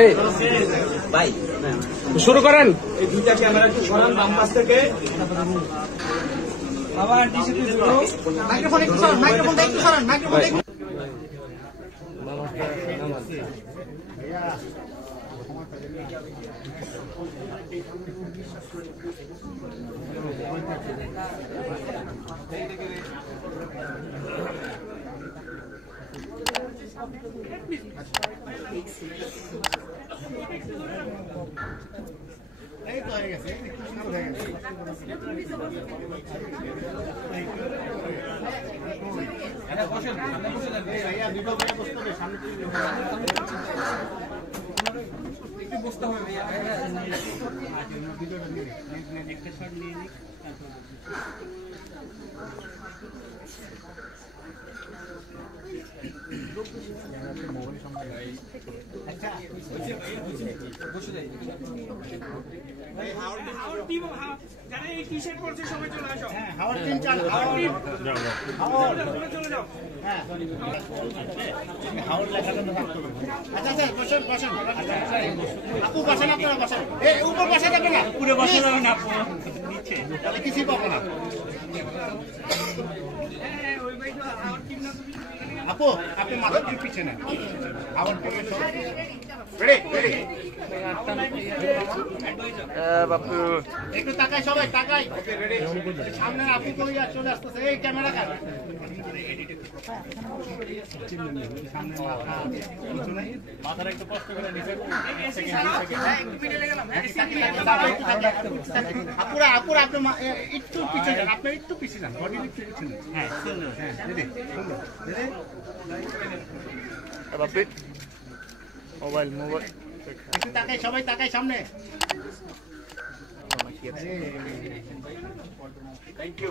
এই ভাই শুরু করেন। এই দুইটা ক্যামেরা একটু সরান বাম পাশ থেকে। বাবা ডিসিপি মাইক্রোফোন একটু সরান, মাইক্রোফোনটা একটু সরান, মাইক্রোফোনটা একটু। এই তো হয়ে গেছে, হয়ে গেছে। বসেন, সামনে বসে যান। ভাইয়া দুটো ভাইয়া বসতে হবে, সামনে একটু বসতে হবে ভাইয়া। একটা শট নিয়ে নিই, আচ্ছা বসে যাই। হাওয়ার টিম যারা এই টি-শার্ট পরছে সবাই চলে আসো। হ্যাঁ হাওয়ার টিম চল, হাওয়ার টিম যাও হাওয়ার চলে যাও। হ্যাঁ হাওয়ার লেখাটা না থাকতে হবে। আচ্ছা আচ্ছা বসেন বসেন। আপু বসেন, আপনারা বসেন। এই উপর বসে যাবে না, পুরো বসে যাবে না আপু, নিচে তাহলে কিছুই পাবো না। ওই ভাই তো হাওয়ার টিম না, আপু আপনি মাথার দিকে পিছে নেন। হাওয়ার টিম রেডি রেডি। বাপু একটু তাকাই সবাই, তাকাই। Okay ready. সামনে আপু কই আর চলে আসতেছে, এই ক্যামেরা কাট। সামনে মাথার একটু কষ্ট করে নিচে একটু মিডলে গেলাম। আপুরা আপুরা আপনি একটু পিছে যান, আপনি একটু পিছে যান, বডি একটু পিছে যান। হ্যাঁ সুন্দর, হ্যাঁ রেডি সুন্দর রেডি। বাপু মোবাইল মোবাইল একটু তাকাই সবাই, তাকাই সামনে। Thank you.